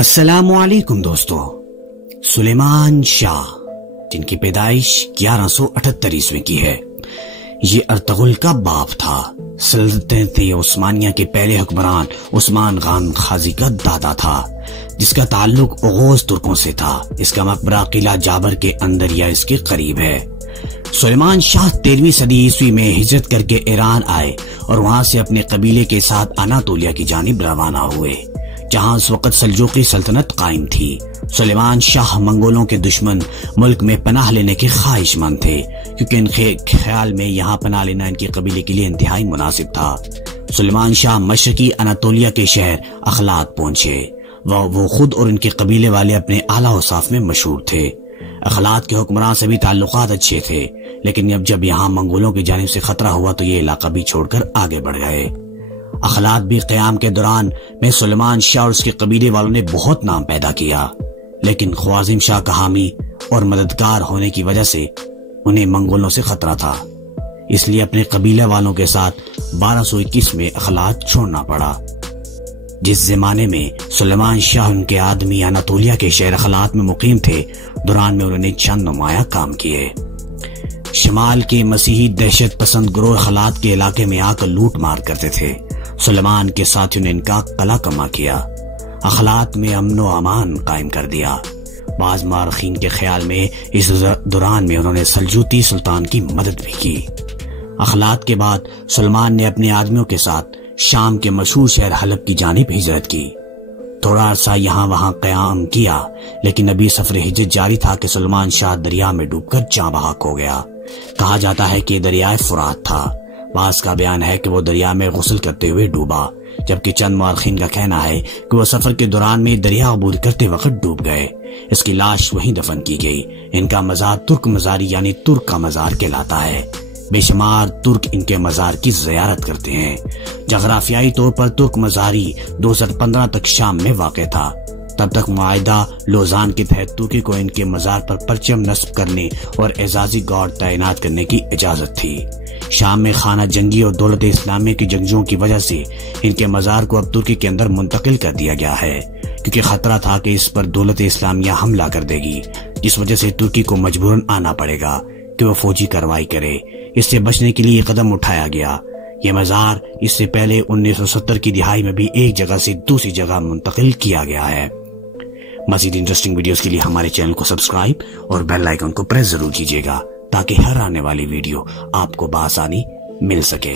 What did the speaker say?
السلام علیکم دوستو، سلیمان شاہ جن کی پیدائش 1178 عیسوی کی ہے، یہ ارطغرل کا باپ تھا۔ سلطنت عثمانیہ کے پہلے حکمران عثمان خان غازی کا دادا تھا، جس کا تعلق اوغوز ترکوں سے تھا۔ اس کا مقبرہ قلعہ جابر کے اندر یا اس کے قریب ہے۔ سلیمان شاہ 13ویں صدی عیسوی میں ہجرت کر کے ایران آئے اور وہاں سے اپنے قبیلے کے ساتھ اناطولیہ کی جانب روانہ ہوئے، جہاں اس وقت سلجوقی سلطنت قائم تھی۔ سلیمان شاہ منگولوں کے دشمن ملک میں پناہ لینے کے خواہش مند تھے، کیونکہ ان کے خیال میں یہاں پناہ لینا ان کے قبیلے کے لیے انتہائی مناسب تھا۔ سلیمان شاہ مشرقی اناطولیہ کے شہر اخلاق پہنچے۔ وہ خود اور ان کے قبیلے والے اپنے اعلیٰ اوصاف میں مشہور تھے۔ اخلاق کے حکمران سے بھی تعلقات اچھے تھے، لیکن جب یہاں منگولوں کی جانب سے خطرہ ہوا تو یہ علاقہ بھی چھوڑ کر آگے بڑھ گئے۔ اخلاق بھی قیام کے دوران میں سلیمان شاہ اور اس کے قبیلے والوں نے بہت نام پیدا کیا، لیکن خوازم شاہ کا حامی اور مددگار ہونے کی وجہ سے انہیں منگولوں سے خطرہ تھا، اس لیے اپنے قبیلے والوں کے ساتھ 1221 میں اخلاق چھوڑنا پڑا۔ جس زمانے میں سلیمان شاہ ان کے آدمی اناطولیہ کے شہر اخلاق میں مقیم تھے، دوران میں انہوں نے چند نمایاں کام کیے۔ شمال کے مسیحی دہشت پسند گروہ اخلاق کے علاقے میں آ کر لوٹ مار کرتے تھے۔ سلیمان کے ساتھیوں نے ان کا قلعہ کما کیا، اخلاق میں امن و امان قائم کر دیا۔ بعض مورخین کے خیال میں اس دوران میں انہوں نے سلجوقی سلطان کی مدد بھی کی۔ اخلاق کے بعد سلیمان نے اپنے آدمیوں کے ساتھ شام کے مشہور شہر حلب کی جانب ہجرت کی۔ تھوڑا عرصہ یہاں وہاں قیام کیا، لیکن ابھی سفر ہجرت جاری تھا کہ سلیمان شاہ دریا میں ڈوب کر جاں بحق ہو گیا۔ کہا جاتا ہے کہ دریائے فرات تھا۔ بعض کا بیان ہے کہ وہ دریا میں غسل کرتے ہوئے ڈوبا، جبکہ چند مورخین کا کہنا ہے کہ وہ سفر کے دوران میں دریا عبور کرتے وقت ڈوب گئے۔ اس کی لاش وہیں دفن کی گئی۔ ان کا مزار ترک مزاری یعنی ترک کا مزار کہلاتا ہے۔ بے شمار ترک ان کے مزار کی زیارت کرتے ہیں۔ جغرافیائی طور پر ترک مزاری 2015 تک شام میں واقع تھا۔ تب تک معاہدہ لوزان کے تحت ترکی کو ان کے مزار پر پرچم نصب کرنے اور اعزازی گارڈ تعینات کرنے کی اجازت تھی۔ شام میں خانہ جنگی اور دولت اسلامیہ کی جنگجوؤں کی وجہ سے ان کے مزار کو اب ترکی کے اندر منتقل کر دیا گیا ہے، کیونکہ خطرہ تھا کہ اس پر دولت اسلامیہ حملہ کر دے گی، جس وجہ سے ترکی کو مجبوراً آنا پڑے گا کہ وہ فوجی کارروائی کرے۔ اس سے بچنے کے لیے یہ قدم اٹھایا گیا۔ یہ مزار اس سے پہلے 1970 کی دہائی میں بھی ایک جگہ سے دوسری جگہ منتقل کیا گیا ہے۔ مزید انٹرسٹنگ ویڈیوز کے لیے ہمارے چینل کو سبسکرائب اور بیل آئیکن کو پریس ضرور کیجیے گا، تاکہ ہر آنے والی ویڈیو آپ کو بآسانی مل سکے۔